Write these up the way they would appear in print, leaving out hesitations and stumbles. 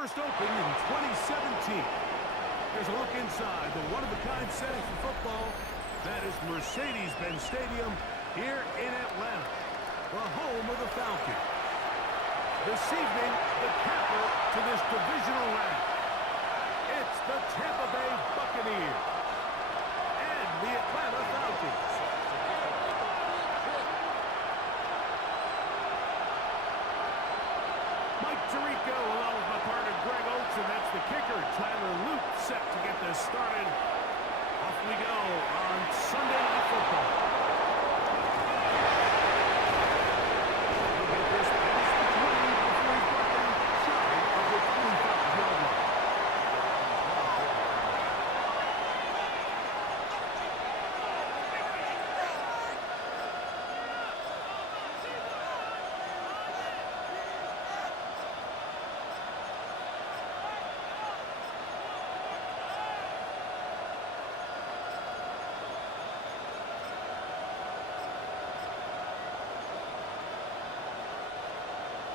first opened in 2017. Here's a look inside the one-of-a-kind setting for football. That is Mercedes-Benz Stadium here in Atlanta, the home of the Falcons. This evening, the capper to this divisional round. It's the Tampa Bay Buccaneers and the Atlanta Falcons. Mike Tirico along with my partner Greg Oates, and that's the kicker, Tyler Luke, set to get this started. Off we go on Sunday Night Football.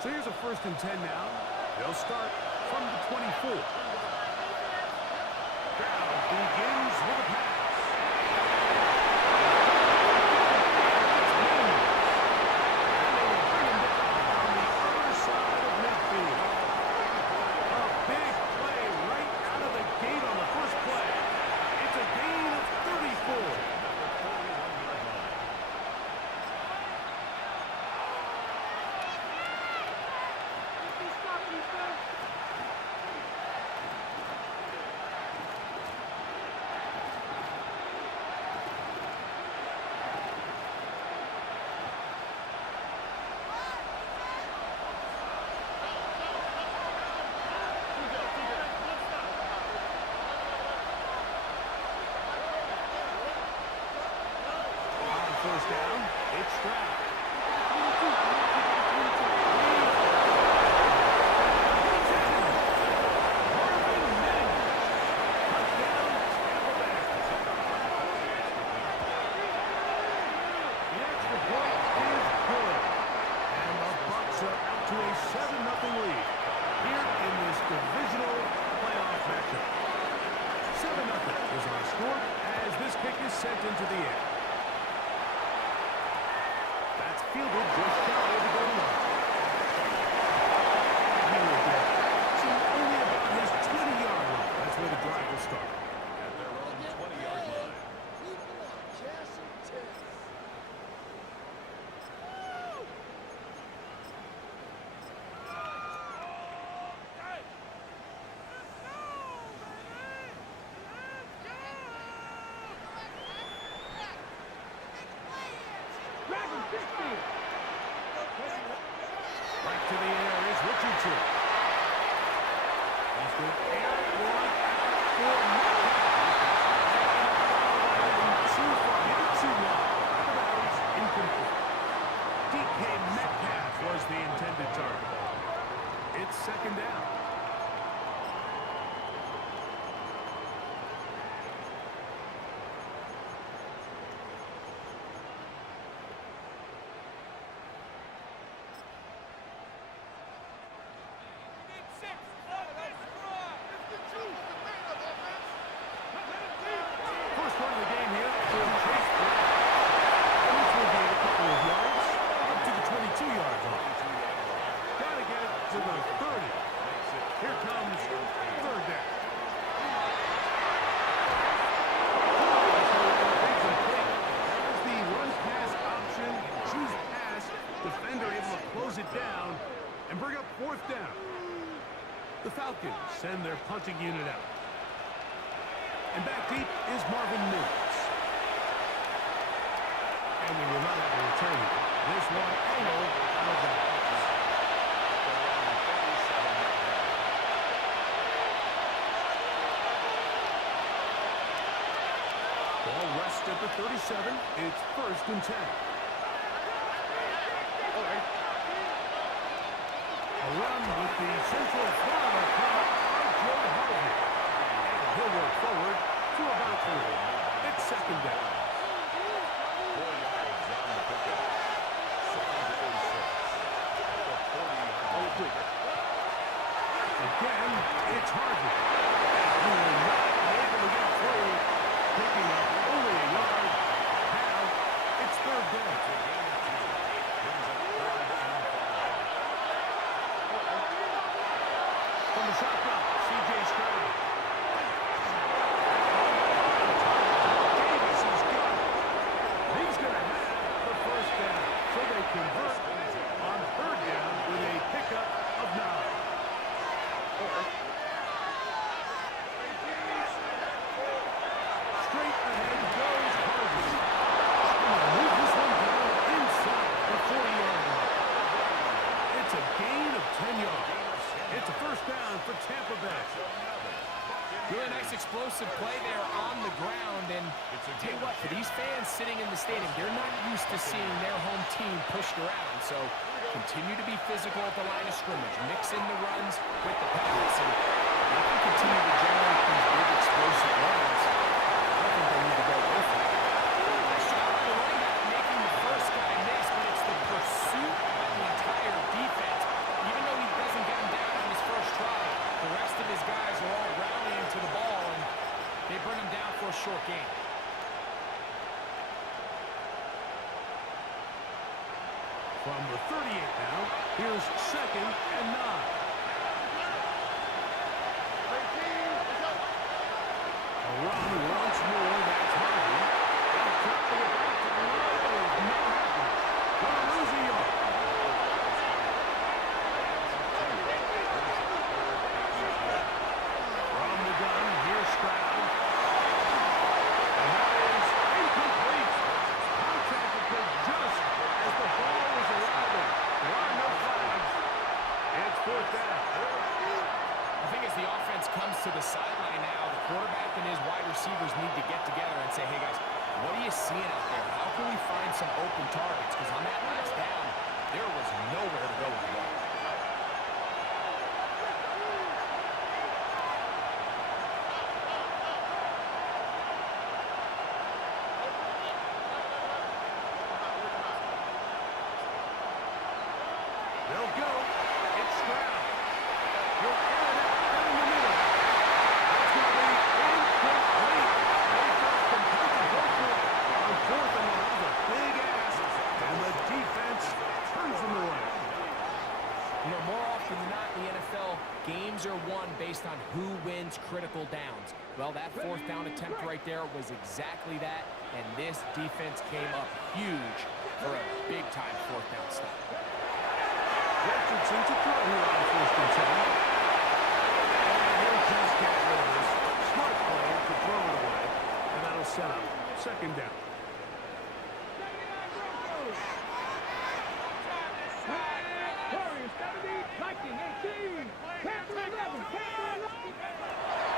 So here's a 1st and 10 now. They'll start from the 24. Down begins with a pass. And they will bring him down on the other side of midfield. A big play right out of the gate on the first play. It's a gain of 34. First down, it's Stroud. Marvin Mims. Touchdown, Tampa Bay. The extra point is good. And the Bucs are out to a 7-0 lead here in this divisional playoff matchup. 7-0 is our score as this kick is sent into the air. Fielded just shy of the goal line. So only about his 20-yard line. That's where the drive will start. At their own 20-yard line. Right to the air is Richardson. He's going to air one for Metcalf. Too far, too wide. Out of bounds, incomplete. DK Metcalf was the intended target. It's 2nd down. It down and bring up 4th down. The Falcons send their punting unit out. And back deep is Marvin Mims. And we will not have a return. This one angled out of bounds. Ball rests at the 37. It's 1st and 10. A run with the Central Florida commit, R.J. Harvey. He'll work forward to about 3. It's 2nd down. 4 yards on the pickup. 2nd and 6. At the 40-yard line. Again, play there on the ground. And I'll tell you what, for these fans sitting in the stadium, they're not used to seeing their home team pushed around. So continue to be physical at the line of scrimmage. Mix in the runs with the pass. And they can continue to generate these big explosive runs. I don't think they need to go with it. Nice job by the running back making the first guy miss, but it's the pursuit of the entire defense. Even though he doesn't get him down on his first try, the rest of his guys are all rallying to the ball, and they bring him down for a short gain. From the 38 now, here's 2nd and 9. A run once more, that's Harvey. And quickly about to the line of Manhattan. Gonna lose a yard. From the gun, here's Stroud. And that is incomplete. Contact occurred just as the ball was arriving. There are no flags. It's 4th down. I think as the offense comes to the sideline now, the quarterback and his wide receivers need to get together and say, hey guys, what are you seeing out there? How can we find some open targets? Because on that last down, there was nowhere to go with the ball. They'll go. It's Stroud. He'll air it out down the middle. That's going to be incomplete. They felt compelled to go for it on 4th and 11. Big ask. And the defense turns them away. You know, more often than not in the NFL, games are won based on who wins critical downs. Well, that 4th down attempt right there was exactly that, and this defense came up huge for a big-time 4th down stop. Richardson to throw here on 1st and 10. And he'll just get rid of this. Smart play to throw it away. And that'll set up 2nd down.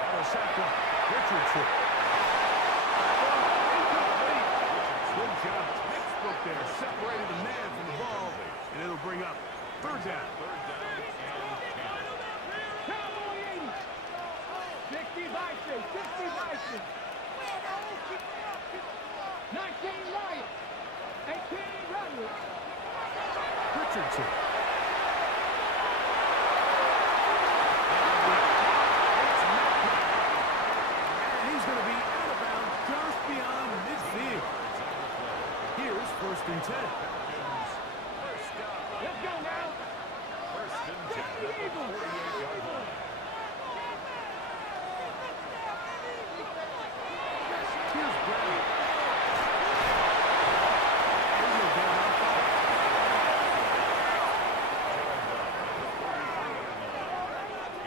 That'll sack up Richardson. Incomplete. Good job. Textbook there. Separated the man from the ball. And it'll bring up 3rd down. 19 right, 18 run. Richardson. And he's going to be out of bounds just beyond midfield. Here's 1st and 10. Let's go now. 1st and 10 at the 48-yard line. Here's Brown. He'll go down on 5.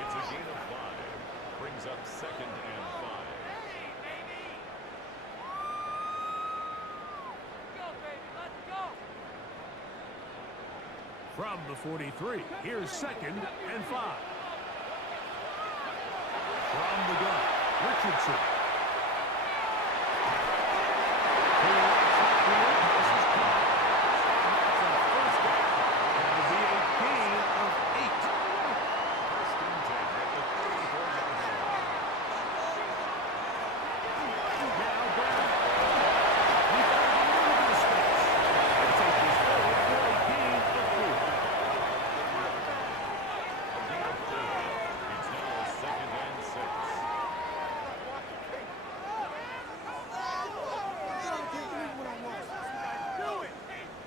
It's a gain of 5. Brings up 2nd and 5. From the 43, here's 2nd and 5. From the gun, Richardson. He lets that one pass is caught. And that's a 1st down. That'll be a gain of 8. 1st and 10 at the 34-yard line. Now Brown. He finds a little bit of space. He'll take this forward for a gain of 4. It's now 2nd and 6.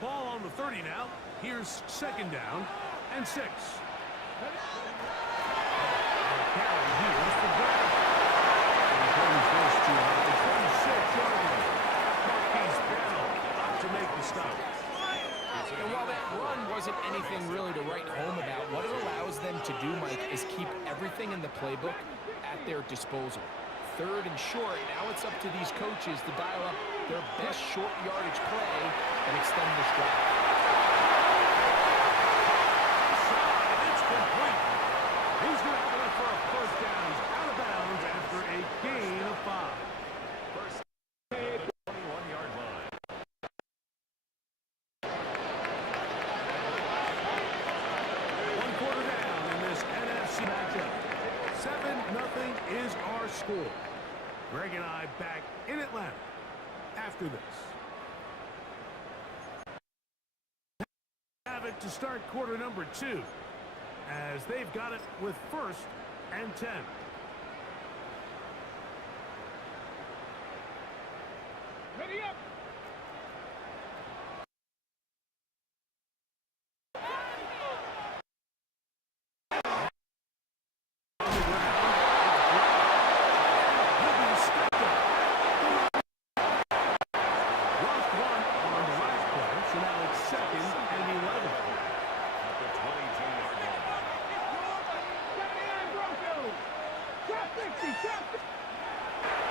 Ball on the 30 now. Here's 2nd down and 6. Carry here for Brown. And going first to the 26-yard line. Marquise Brown out to make the stop. And while that run wasn't anything really to write home about, what it allows them to do, Mike, is keep everything in the playbook at their disposal. 3rd and short, now it's up to these coaches to dial up their best short yardage play and extend this drive. It's complete. He's going to have it for a 1st down. He's out of bounds after a gain of 5. score. Greg and I back in Atlanta after this. Have it to start quarter number 2 as they've got it with 1st and 10. Ready up.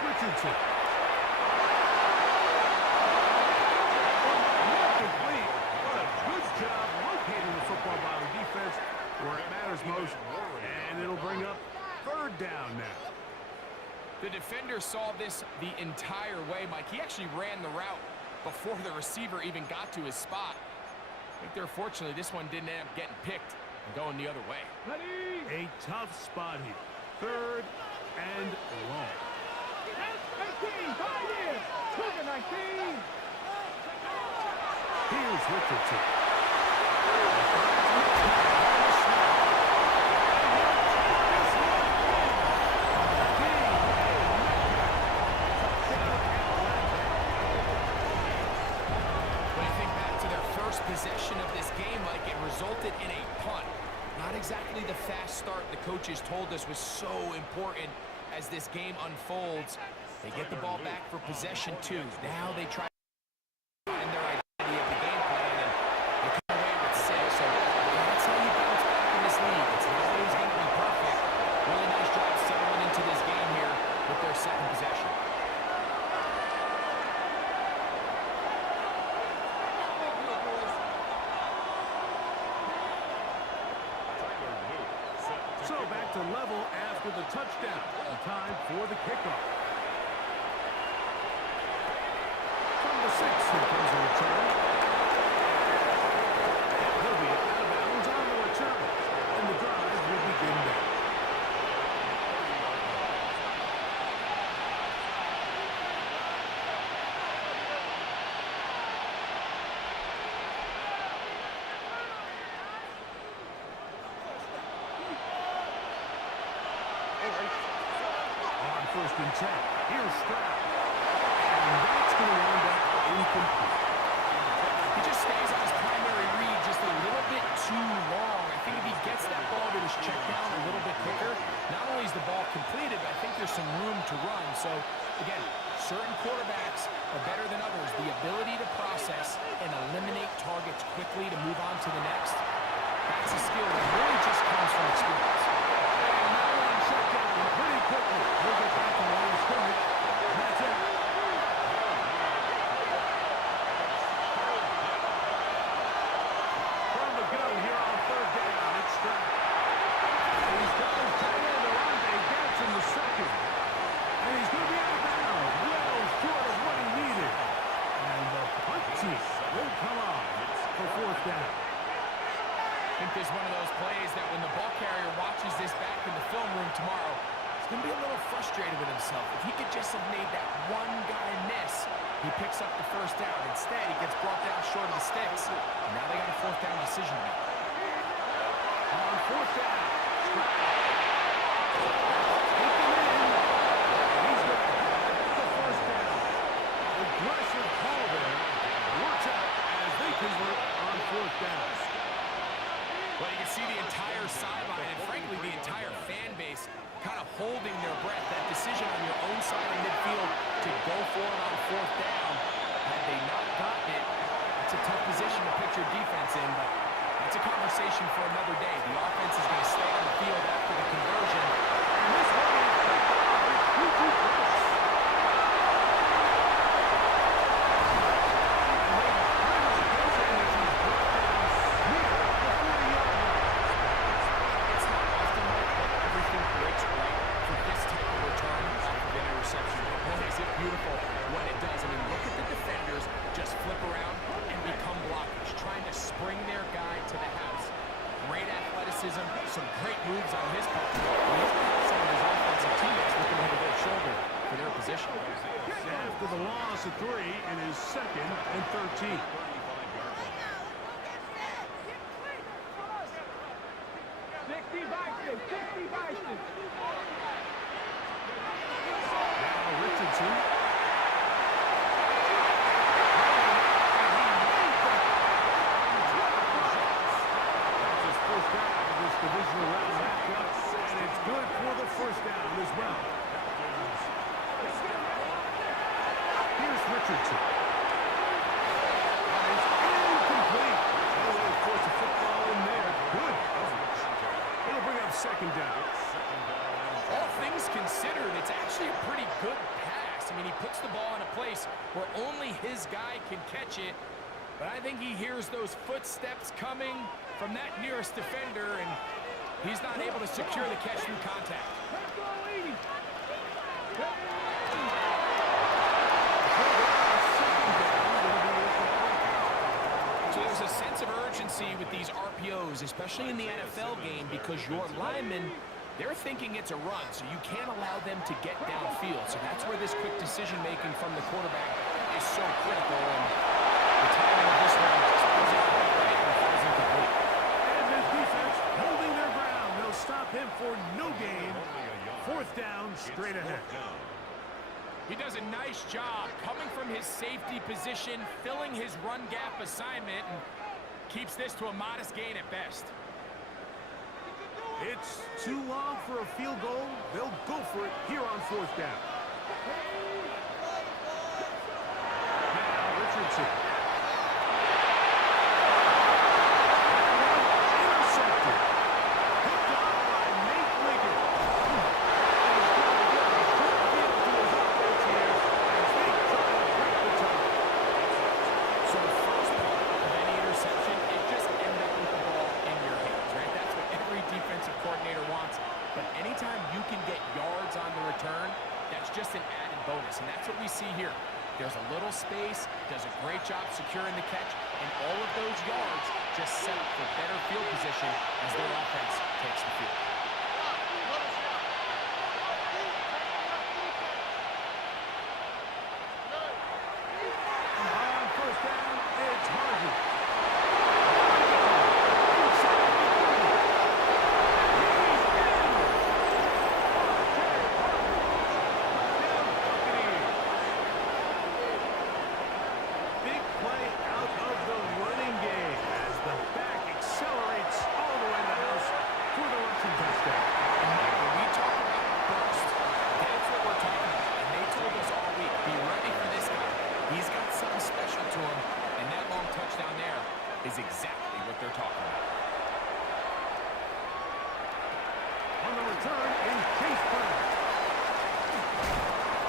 Richardson. Incomplete. What a good job locating the football by the defense where it matters most. And it'll bring up 3rd down now. The defender saw this the entire way, Mike. He actually ran the route before the receiver even got to his spot. I think they're fortunately this one didn't end up getting picked and going the other way. A tough spot here. 3rd and long. 18, 5 years. 19. Here's Richardson. When you think back to their first possession of this game, Mike, it resulted in a punt. Not exactly the fast start the coaches told us was so important as this game unfolds. They get the ball back for possession 2. Now they try to find their identity of the game plan, and they come away with 6. So that's how you bounce back in this league. It's not always going to be perfect. Really nice job settling into this game here with their 2nd possession. So back to level after the touchdown. Time for the kickoff. From the 6, here comes the return. He'll be out of bounds on the return. And the drive will begin there. On 1st and 10, here's Stroud. And that's going to wind up incomplete. He just stays on his primary read just a little bit too long. I think if he gets that ball to his check down a little bit quicker, not only is the ball completed, but I think there's some room to run. So, again, certain quarterbacks are better than others. The ability to process and eliminate targets quickly to move on to the next, that's a skill that really just comes from experience. And now on check down pretty quickly. We'll get back to the line of scrimmage. That's it. From the gun here on 3rd down, it's Stroud. He's got his tight end Alontae Gadsden the 2nd. And he's going to be out of bounds. Well short of what he needed. And the punt team will come on for 4th down. I think there's one of those plays that when the ball carrier watches this back in the film room tomorrow, he's going to be a little frustrated with himself. If he could just have made that one guy miss, he picks up the 1st down. Instead, he gets brought down short of the sticks. And now they got a 4th down decision to make. On 4th down, Stroud. Take him in. He's going to have the 1st down. Aggressive call there. Works out as they convert on 4th down. Well, you can see the entire sideline and, frankly, the entire fan base kind of holding their breath. That decision on your own side of midfield to go for it on 4th down, had they not gotten it, it's a tough position to put your defense in, but that's a conversation for another day. The offense is going to stay on the field after the conversion. And this one is too close. It's not often that everything breaks right for this type of return off of interception. But boy, is it beautiful when it does. I mean, look at the defenders just flip around and become blockers, trying to spring their guy to the house. Great athleticism, some great moves on his part. And he's got some of his offensive teammates looking over their after the loss of 3 in his 2nd and 13. 35-yard line. 60 Bison, 60 Bison. Now Richardson. That's his first down of this divisional round matchup, and it's good for the first down as well. Here's Richardson. That is incomplete. No way to force a football in there. Good coverage. It'll bring up 2nd down. All things considered, it's actually a pretty good pass. I mean, he puts the ball in a place where only his guy can catch it. But I think he hears those footsteps coming from that nearest defender, and he's not able to secure the catch through contact. Let's go, Edie. So there's a sense of urgency with these RPOs, especially in the NFL game, because your linemen, they're thinking it's a run, so you can't allow them to get downfield. So that's where this quick decision-making from the quarterback is so critical. And the timing of this one just wasn't quite right and falls incomplete. And this defense holding their ground. They'll stop him for no gain. 4th down, straight ahead. He does a nice job coming from his safety position, filling his run gap assignment, and keeps this to a modest gain at best. It's too long for a field goal. They'll go for it here on 4th down. Now Richardson. Intercepted. Picked off by Nate Liggett. So the first part of any interception is just end up with the ball in your hands, right? That's what every defensive coordinator wants. But anytime you can get yards on the return, that's just an added bonus. And that's what we see here. There's a little space, does a great job securing the catch, and all of those yards just set up for better field position as their offense takes the field. On 1st down, it's Harvey. Big play out of the running game as the back accelerates all the way to the house for the rushing touchdown. When we talk about burst, that's what we're talking about. And they told us all week, be ready for this guy. He's got something special to him, and that long touchdown there is exactly what they're talking about. On the return is Chase Brown.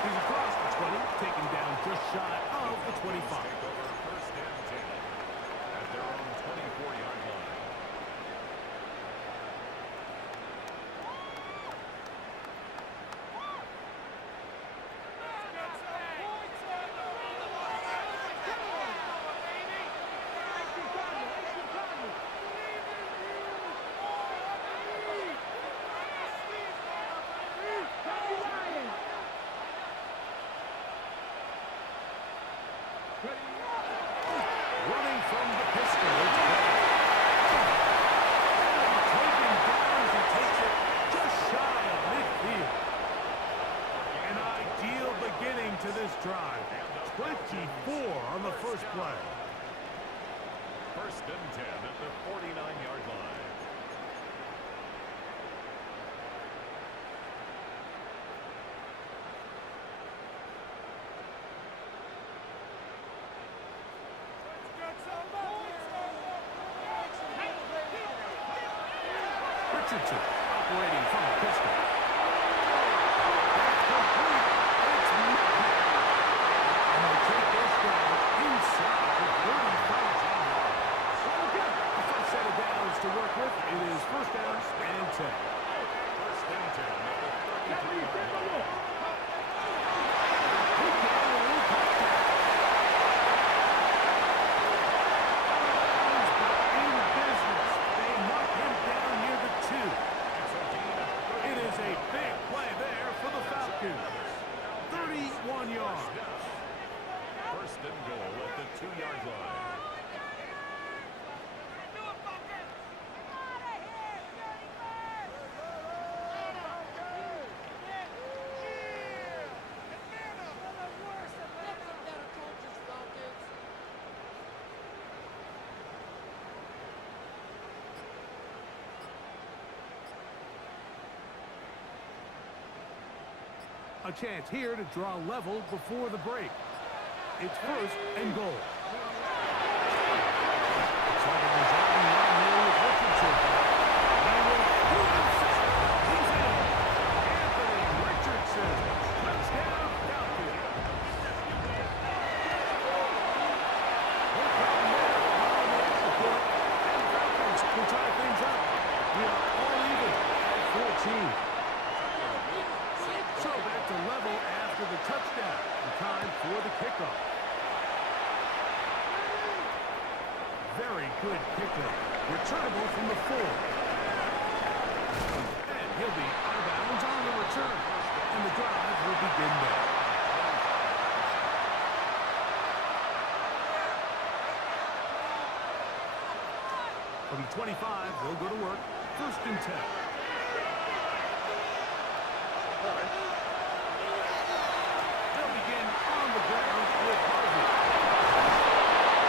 He's across the 20, taken down just shy of the 25. First down 10 at their own 24-yard line. Running from the pistol. It's taken down as he takes it just shy of midfield. An ideal beginning to this drive. 24 on the first play. First and 10 at the 49-yard line. Richardson operating from the pistol. That's complete. It's Metcalf. And they take this down inside the 35. The first set of downs to work 7-yard line. A chance here to draw level before the break. It's first and goal. Looks like a design run here with Richardson. He will do himself. He's in. Anthony Richardson. Touchdown, Falcons. No problem there. On the extra point. And Falcons will tie things up. We are all even at 14. So back to level after the touchdown. And time for the kickoff. Very good kickoff. Returnable from the 4. And he'll be out of bounds on the return. And the drive will begin there. From 25, they'll go to work. First and 10. They'll begin on the ground with Harvey.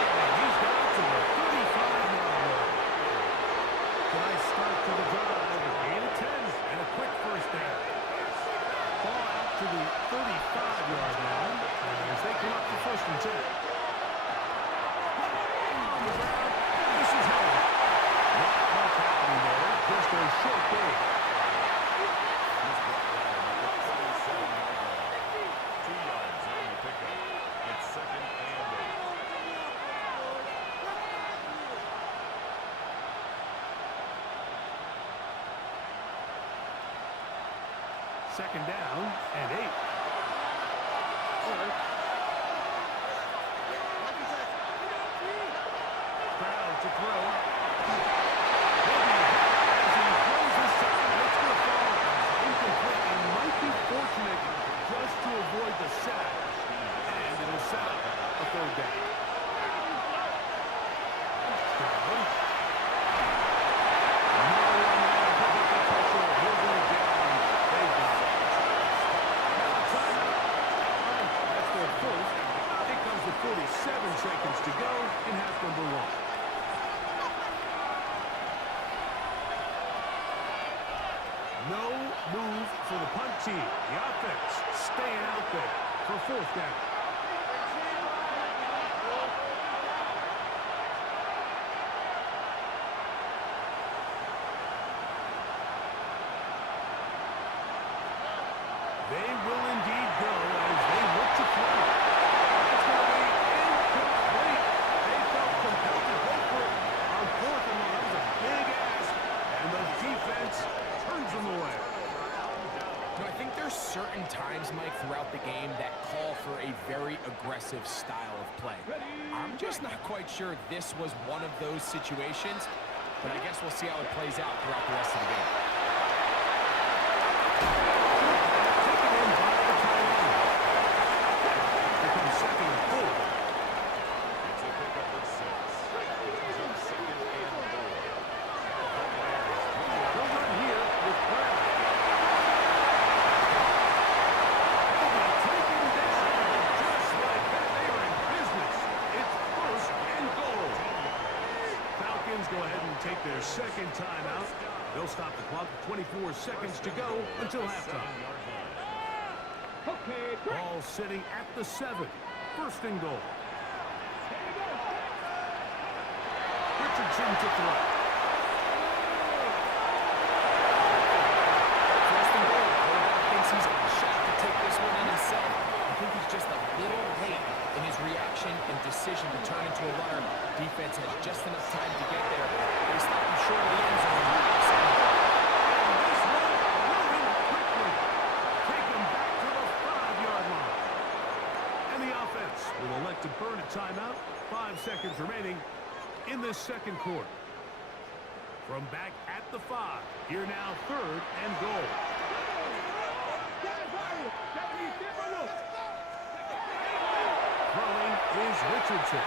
And he's down to the 35-yard line. Nice start to the drive. A gain of 10 and a quick first down. Ball out to the 35-yard line as they come up for first and 10. On the ground, this is Harvey. Not much happening there. Just a short gain. Second down and 8. Brown to throw. As he throws this time, it's going to fall incomplete and might be fortunate just to avoid the sack. And it'll set up a third down. Seconds to go in half number 1. No move for the punt team. The offense staying out there for fourth down. They will indeed go as they look to play. It's going to be incomplete. They felt compelled to go for it on 4th and 1. That was a big ask, and the defense turns them away. I think there's certain times, Mike, throughout the game that call for a very aggressive style of play. I'm just not quite sure this was one of those situations, but I guess we'll see how it plays out throughout the rest of the game. Go ahead and take their second timeout. They'll stop the clock with 24 seconds to go until halftime. Ball sitting at the 7. First and goal. Richardson to throw. First and goal. Quarterback thinks he's got a shot to take this one in himself. I think he's just a little late in his reaction and decision to turn into a runner. Defense has just enough time to get there. They stop him short of the end zone. And this one moving quickly. Take him back to the 5-yard line. And the offense will elect to burn a timeout. 5 seconds remaining in this second quarter. From back at the 5, here now 3rd and goal. Throwing is Richardson.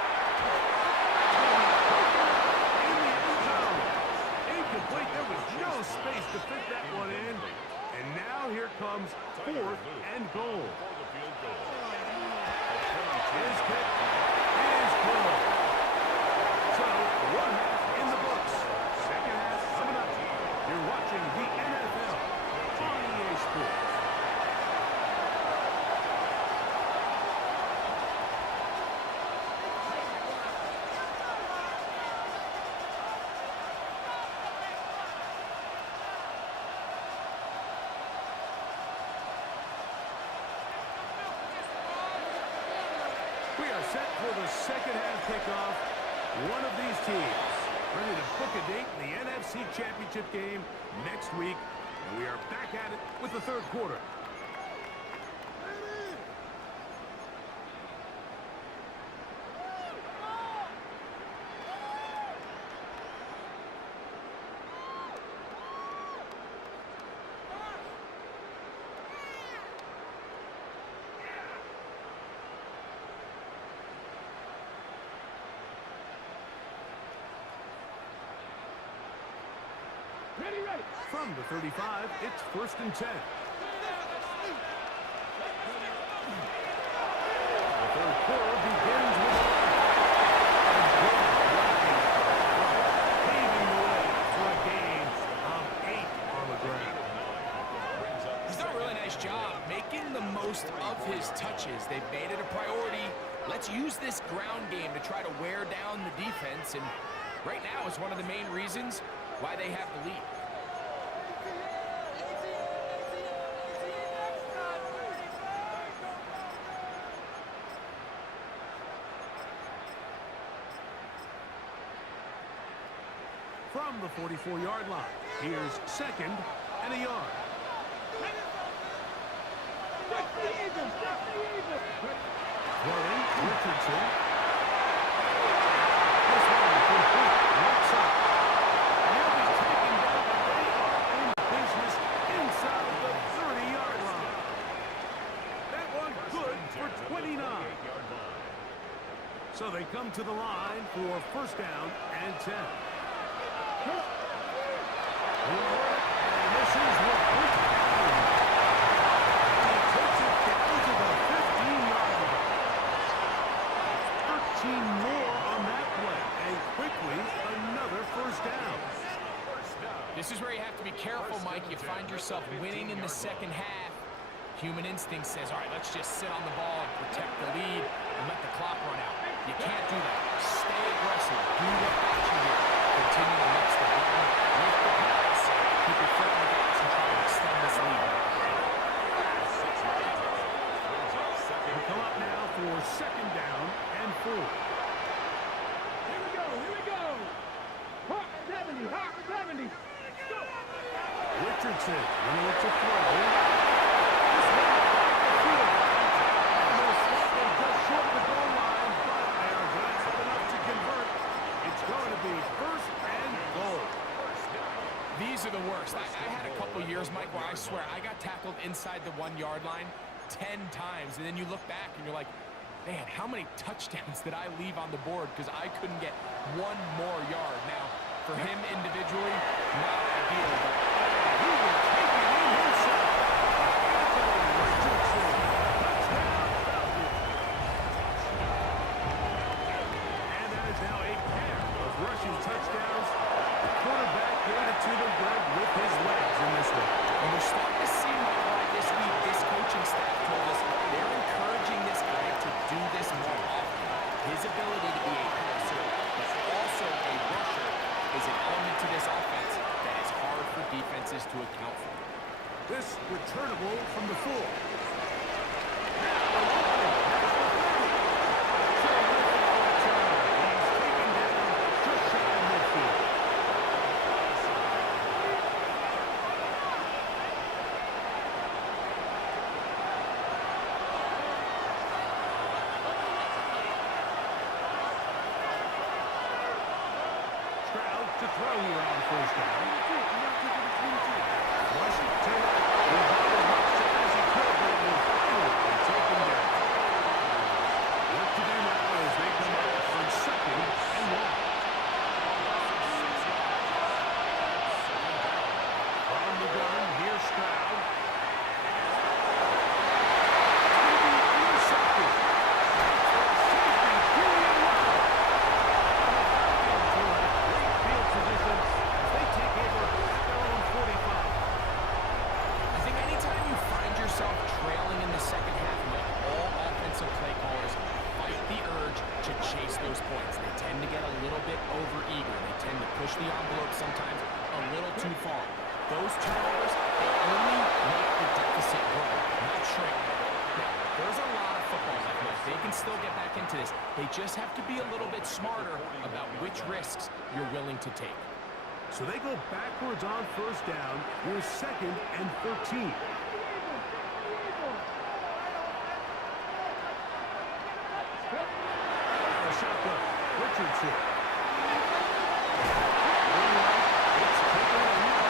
set for the second half kickoff. One of these teams ready to book a date in the NFC Championship game next week. And we are back at it with the third quarter. Ready, ready. From the 35, it's 1st and 10. The third quarter begins with paving the way for a gain of 8 on the ground. He's done a really nice job making the most of his touches. They've made it a priority. Let's use this ground game to try to wear down the defense, and right now it's one of the main reasons why they have the lead. From the 44-yard line, here's 2nd and a yard. Throwing, Richardson. This one complete, right side. And he'll be taken down. They are in business inside the 30-yard line. That one good for 29. So they come to the line for 1st down and 10. And this is what he takes it down to the 15-yard line. 13 more on that play, and quickly another 1st down. This is where you have to be careful, Mike. You find yourself winning in the second half. Human instinct says, all right, let's just sit on the ball and protect the lead and let the clock run out. You can't do that. Stay aggressive. Do what got you here. Continue to mix the run with the pass. Keep your foot on the gas and try to extend this lead. We'll come up now for 2nd down and 4. Here we go, here we go. Hawk 70, Hawk 70. Go. Richardson, willing to throw. This one, almost stopping just short of the goal line, but they are aggressive enough to convert. It's going to be 1st and goal. These are the worst. I had a couple years, Mike, where I swear I got tackled inside the 1-yard line 10 times, and then you look back and you're like, man, how many touchdowns did I leave on the board because I couldn't get one more yard? Now, for him individually, not ideal, but He will take it in himself. Anthony Richardson, touchdown Falcons. And that is now a pair of rushing touchdowns. The quarterback gave it to them, Greg, with his legs in this one. and we're starting to see why this week this coaching staff told us they're encouraging this guy to do this more often. His ability to be a passer, but also a rusher, is an element to this offense that is hard for defenses to account for. This returnable from the 4. Stroud to throw here on 1st down. Washington was not as much as he could, but will finally take him down. What to do now as they come out on 2nd and 1. From the gun, here's Stroud. It's going to be intercepted. Safety, Julian Love. And the Falcons will have great field position as they take over at their own 45. I think anytime you find yourself trailing in the second half, Mike, all offensive play callers fight the urge to chase those points. They tend to get a little bit over-eager. They tend to push the envelope sometimes a little too far. Those turnovers, they only make the deficit grow, not shrink. Now, there's a lot of football left. They can can still get back into this. They just have to be a little bit smarter about which risks you're willing to take. So they go backwards on first down. Here's 2nd and 13. A shotgun. Richardson. It's taken away.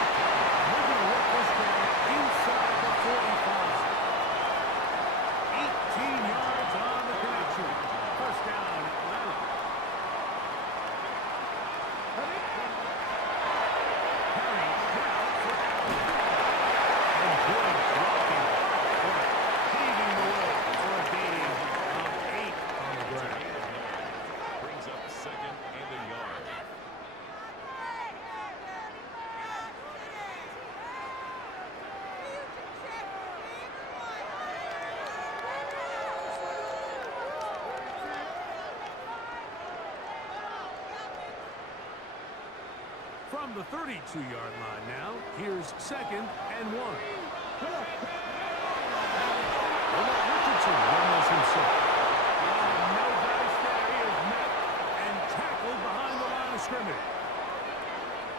They're going to work this down inside the 45. 18 yards on the connection. First down, Atlanta. Harry now for Allen. And good blocking. Paving the way for a gain of 8 on the ground. Brings up 2nd and a yard. From the 32-yard line now, here's 2nd and 1. Richardson runs himself. No dice there. He is met and tackled behind the line of scrimmage.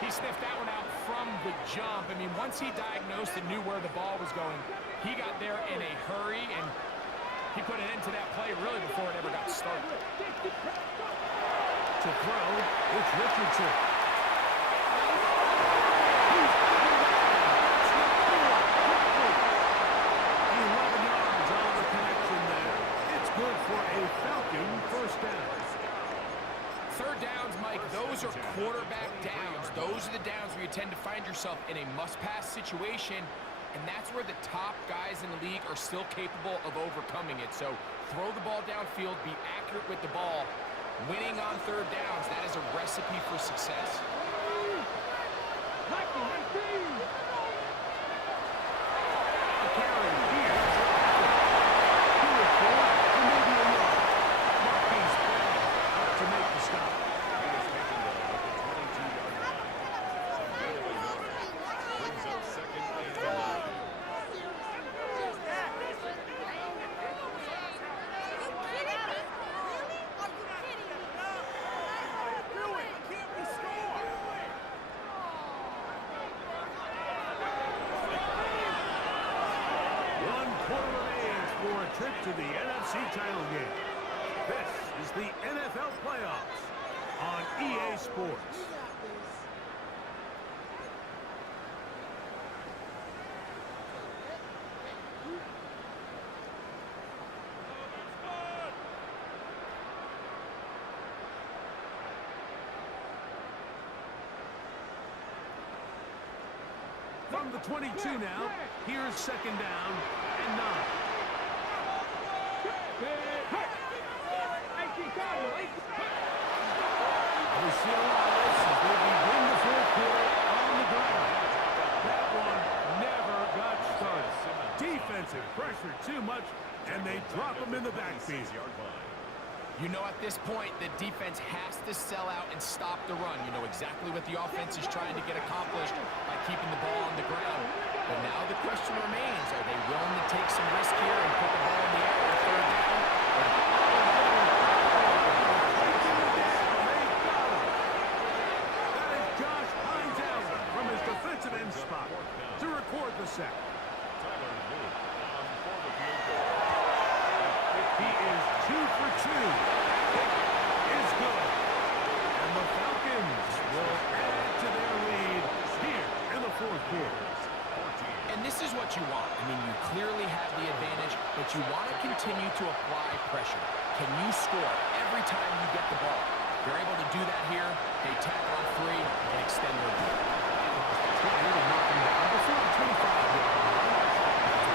He sniffed that one out from the jump. I mean, once he diagnosed and knew where the ball was going, he got there in a hurry, and he put an end to that play really before it ever got started. To throw, it's Richardson. 11 yards on the connection there. It's good for a Falcon first down. Third downs, Mike, those are quarterback downs. Those are the downs where you tend to find yourself in a must-pass situation, and that's where the top guys in the league are still capable of overcoming it. So throw the ball downfield, be accurate with the ball. Winning on third downs, that is a recipe for success. Carry here. He was forward for maybe a yard. Marquise Brown out to make the stop. He is taken down at the 22-yard line. A gain of a yard. Brings up 2nd and 11. One quarter remains for a trip to the NFC title game. This is the NFL playoffs on EA Sports. From the 22 now, here's 2nd down and 9. We see a lot of this as they begin the fourth quarter on the ground. That one never got started. Defensive pressure too much, and they drop them in the backfield. 6-yard line. You know at this point, the defense has to sell out and stop the run. You know exactly what the offense is trying to get accomplished by keeping the ball on the ground. But now the question remains, are they willing to take some risk here and put the ball in the air on third down? That is Josh Hines Allen from his defensive end spot to record the sack. Tyler Luke on for the field goal. He is 2 for 2. Kick is good. And the Falcons will add to their lead here in the fourth quarter. And this is what you want. I mean, you clearly have the advantage, but you want to continue to apply pressure. Can you score every time you get the ball? If you're able to do that here, they tackle on 3 and extend their lead. Trying to knock him down before the 25-yard line.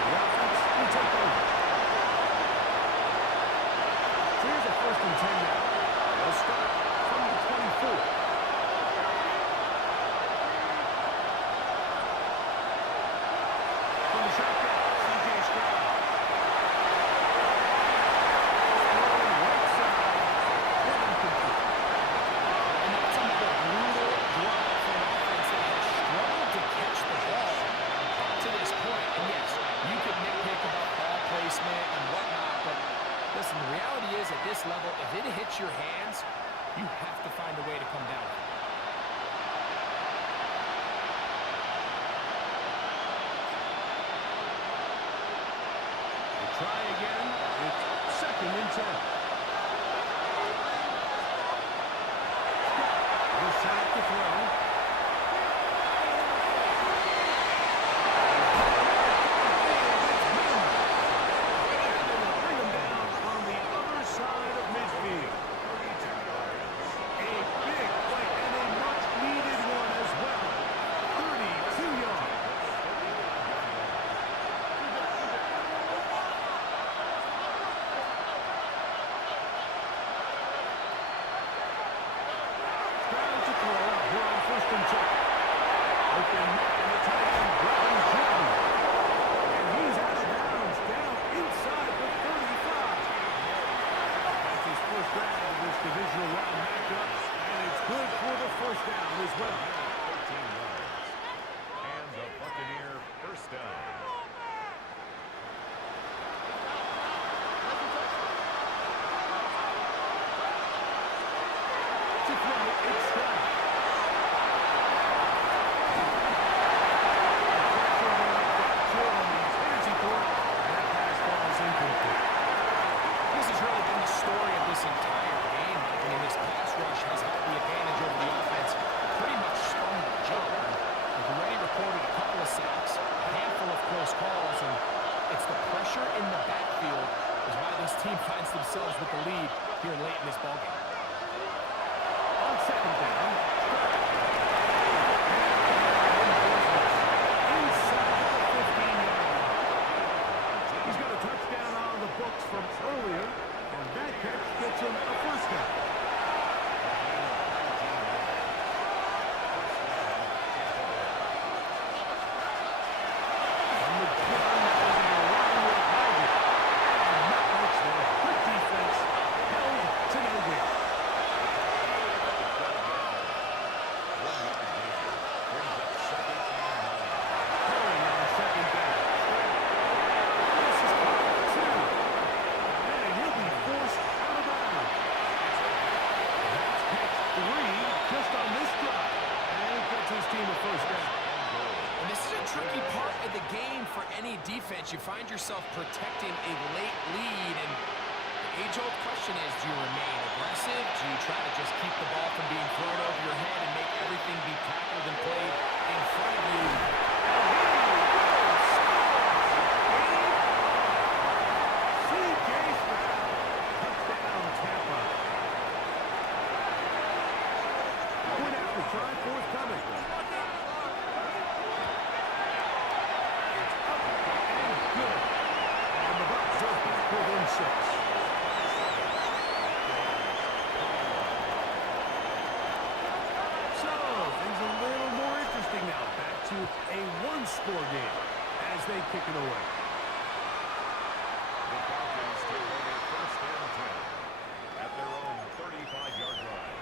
The offense will take over. So here's a 1st and 10 now. They'll start from the 24. From the shotgun, C.J. Stroud. Throwing right side. Incomplete. And that's another brutal drive for an offense that has struggled to catch the ball up to this point. And yes, you could nitpick about ball play reality is, at this level, if it hits your hands, you have to find a way to come down. Try again. It's 2nd and 10. Will set up the throw. Bring him down on the other side of midfield. A big play and a much-needed one as well. 32 yards. Open man, the tight end, Brown Jordan. And he's out of bounds, down inside the 35. That's his first down of this divisional round matchup, and it's good for the first down as well. 13 yards. And the Buccaneer first down. To throw, it's Stroud. This has really been the story of this entire game. I mean, this pass rush has had the advantage over the offense pretty much from the jump. They've already recorded a couple of sacks, a handful of close calls, and it's the pressure in the backfield is why this team finds themselves with the lead here late in this ballgame. On 2nd down, inside the 15-yard line. He's got a touchdown on the books from earlier, and that catch gets him a first down. From the gun, that was an around with Harvey. And not much there. Good defense, held to no gain. Curry on 2nd down. This is caught 2. And he'll be forced out of bounds. That's catch 3 just on this drive. And it gets his team a first down. And this is a tricky part of the game for any defense. You find yourself protecting a late lead, and the age-old question is, do you remain aggressive? Do you try to just keep the ball from being thrown over your head and make everything be tackled and played in front of you? C.J. Stroud, touchdown Tampa. Point after try forthcoming. It's up and good. And the Bucs are back within 6. So, things a little more interesting now. Back to a one-score game as they kick it away. The Falcons take over first and 10 at their own 35-yard line.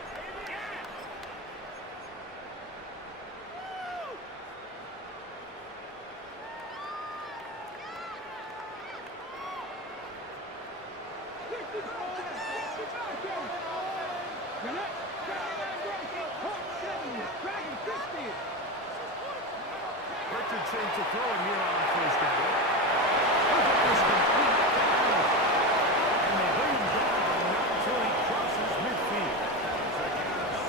Richardson to throw it here on first down. This complete down. And they bring him down, but not until he crosses midfield.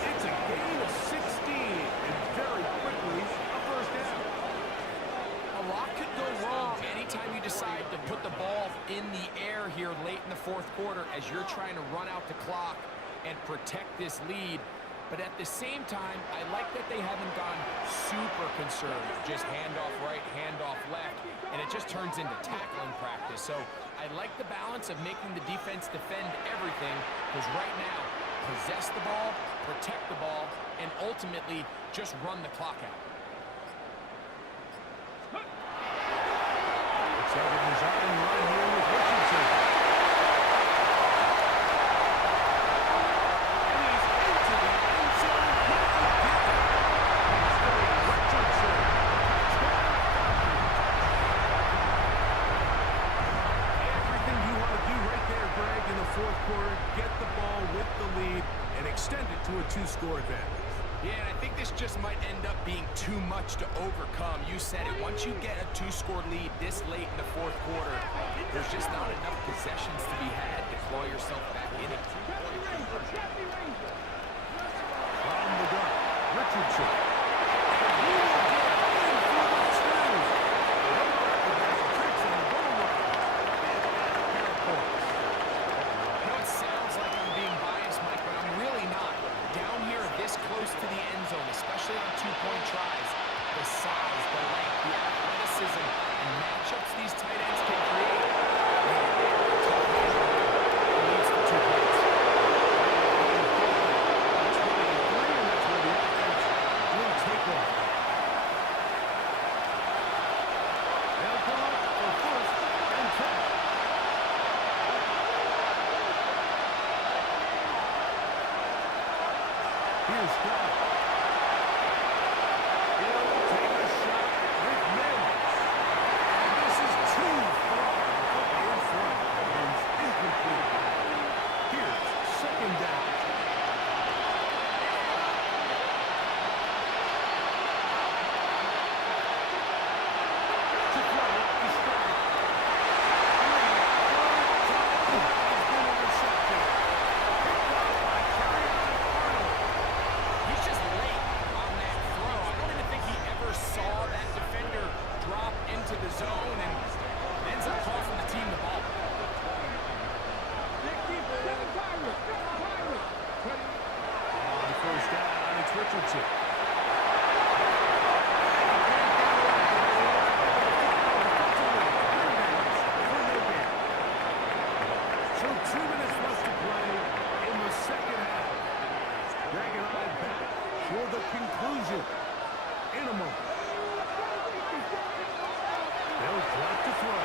It's a gain of 16, and very quickly a first down. A lot could go wrong anytime you decide to put the ball in the air here late in the fourth quarter as you're trying to run out the clock and protect this lead. But at the same time, I like that they haven't gone super conservative. Just handoff right, handoff left, and it just turns into tackling practice. So I like the balance of making the defense defend everything, because right now, possess the ball, protect the ball, and ultimately just run the clock out. Looks like a design run here with Richardson. Fourth fourth quarter, get the ball with the lead, and extend it to a two-score advantage. Yeah, and I think this just might end up being too much to overcome. You said it. Once you get a two-score lead this late in the fourth quarter, there's just not enough possessions to be had to claw yourself back in it. From the gun, Richardson. To the end zone, especially on two-point tries. The size, the length, the athleticism, and matchups these tight ends can create. Leads to 2 points. That's 23, and that's where the offense will take off. They'll come up for first and 10. Here's Scott. He'll take a shot with Mims. And this is too far in front. Mims incomplete. Here's second down. To throw is Scott. Has been intercepted. Picked up by Kerryon Arnold. He's just late on that throw. I don't even think he ever saw that defender drop into the zone and ends up costing the team the ball. On first down, it's Richardson. So 2 minutes left to play in the second half. Dragging on back for the conclusion in a moment. They'll drop to throw.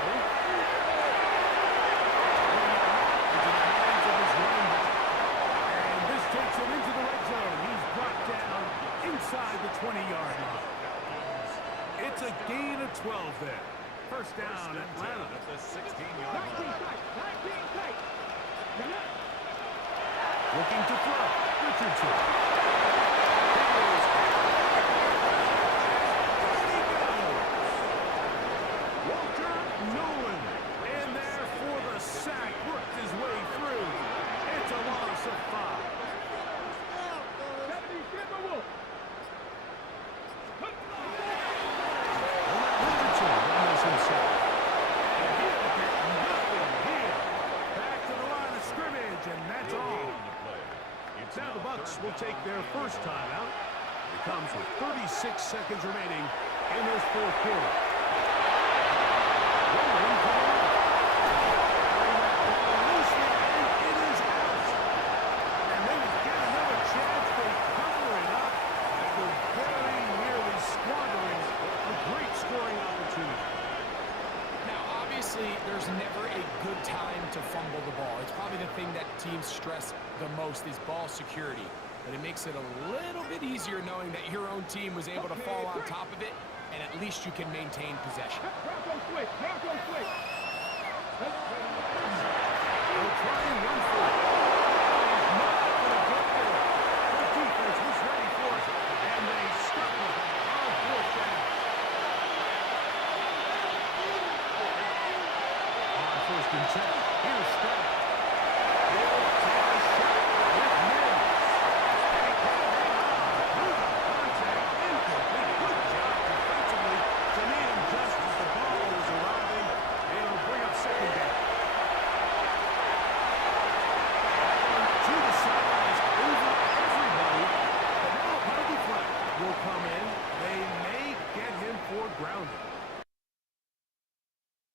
Into the hands of his running back. And this takes him into the red zone. He's brought down inside the 20-yard line. It's a gain of 12 there. First down, Atlanta. At the 16-yard line. Looking to throw. Richardson. Walter Nolan in there for the sack. Worked his way through. It's a loss of 5. Richardson runs himself. And he'll get nothing here. Back to the line of scrimmage, and that's all. Now the Bucs will take their first timeout. It comes with 36 seconds remaining in this fourth quarter. Rolling to the left. Loosely, and it is out. And they get another chance. They cover it up after very nearly squandering a great scoring opportunity. Now, obviously, there's never a good time to fumble the ball. It's probably the thing that teams stress the most is ball security. But it makes it a little bit easier knowing that your own team was able to fall on top of it, and at least you can maintain possession. They'll try and run for it. He's not going to get there. The defense was ready for it, and they stuck with it on fourth down. On first and 10, here's Scott. He'll